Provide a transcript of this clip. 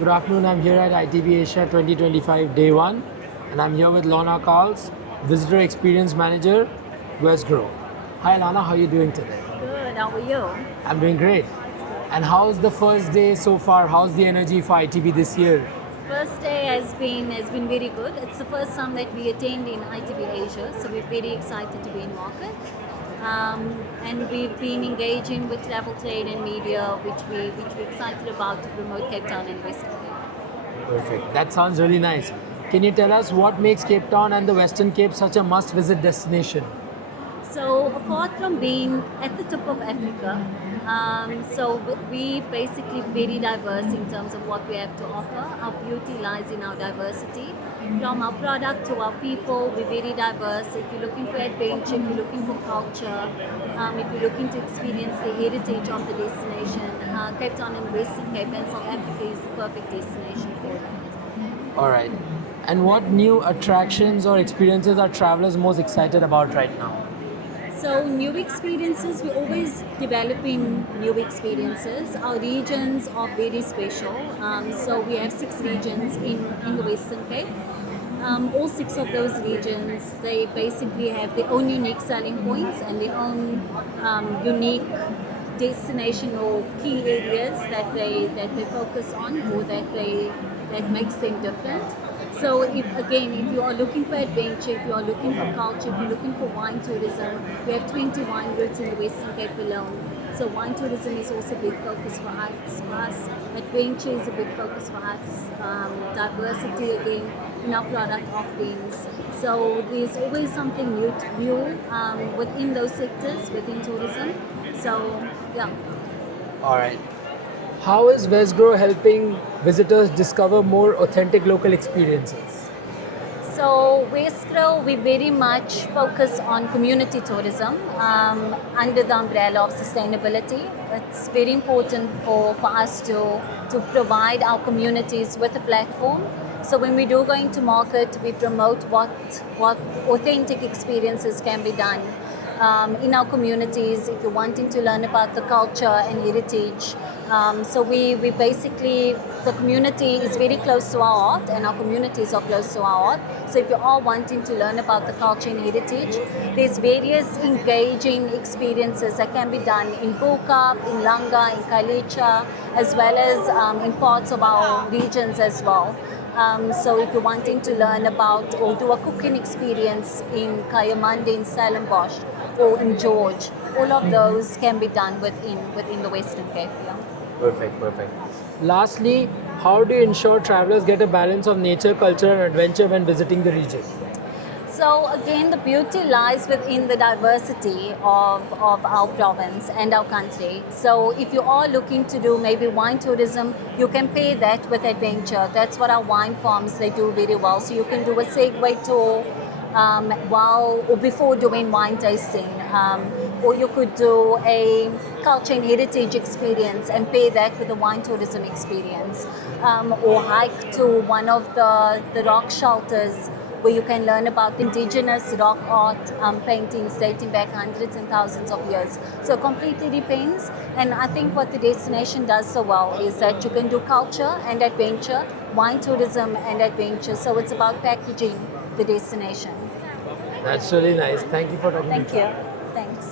Good afternoon. I'm here at ITB Asia 2025 Day 1, and I'm here with Lorna Carls, Visitor Experience Manager, Westgrow. Hi Lana, how are you doing today? Good. How are you? I'm doing great. And how's the first day so far? How's the energy for ITB this year? First day has been very good. It's the first time that we attend in ITB Asia, so we're very excited to be in market. And we've been engaging with travel trade and media, which we're excited about to promote Cape Town and Western Cape. Perfect. That sounds really nice. Can you tell us what makes Cape Town and the Western Cape such a must-visit destination? So apart from being at the tip of Africa, we basically very diverse in terms of what we have to offer. Our beauty lies in our diversity. From our product to our people, we're very diverse. If you're looking for adventure, if you're looking for culture, if you're looking to experience the heritage of the destination, Cape Town and Western Cape and South Africa is the perfect destination for that. All right. And what new attractions or experiences are travelers most excited about right now? So new experiences, we're always developing new experiences. Our regions are very special. So we have 6 regions in the Western Cape. All 6 of those regions, they basically have their own unique selling points and their own unique destination or key areas that they focus on or that makes them different. So if you are looking for adventure, if you are looking for culture, if you're looking for wine tourism, we have 20 wine routes in the Western Cape alone. So wine tourism is also a big focus for us. Adventure is a big focus for us. Diversity again in our product offerings. So there's always something new to view within those sectors, within tourism. So yeah. All right. How is Westgrow helping visitors discover more authentic local experiences? So Westgrow, we very much focus on community tourism under the umbrella of sustainability. It's very important for us to provide our communities with a platform. So when we do go into market, we promote what authentic experiences can be done in our communities if you're wanting to learn about the culture and heritage. So we basically, the community is very close to our art and our communities are close to our art. So if you are wanting to learn about the culture and heritage, there's various engaging experiences that can be done in Bukap, in Langa, in Kailicha, as well as in parts of our regions as well. So if you're wanting to learn about or do a cooking experience in Kayamandi, in Stellenbosch, or in George, all of those can be done within the Western Cape. Yeah. Perfect. Lastly, how do you ensure travelers get a balance of nature, culture, and adventure when visiting the region? So again, the beauty lies within the diversity of our province and our country. So if you are looking to do maybe wine tourism, you can pair that with adventure. That's what our wine farms, they do very well. So you can do a Segway tour while or before doing wine tasting. Or you could do a culture and heritage experience and pair that with a wine tourism experience. Or hike to one of the rock shelters where you can learn about indigenous rock art paintings dating back hundreds and thousands of years. So it completely depends. And I think what the destination does so well is that you can do culture and adventure, wine tourism and adventure. So it's about packaging the destination. That's really nice. Thank you for talking to me. Thank you. Thanks.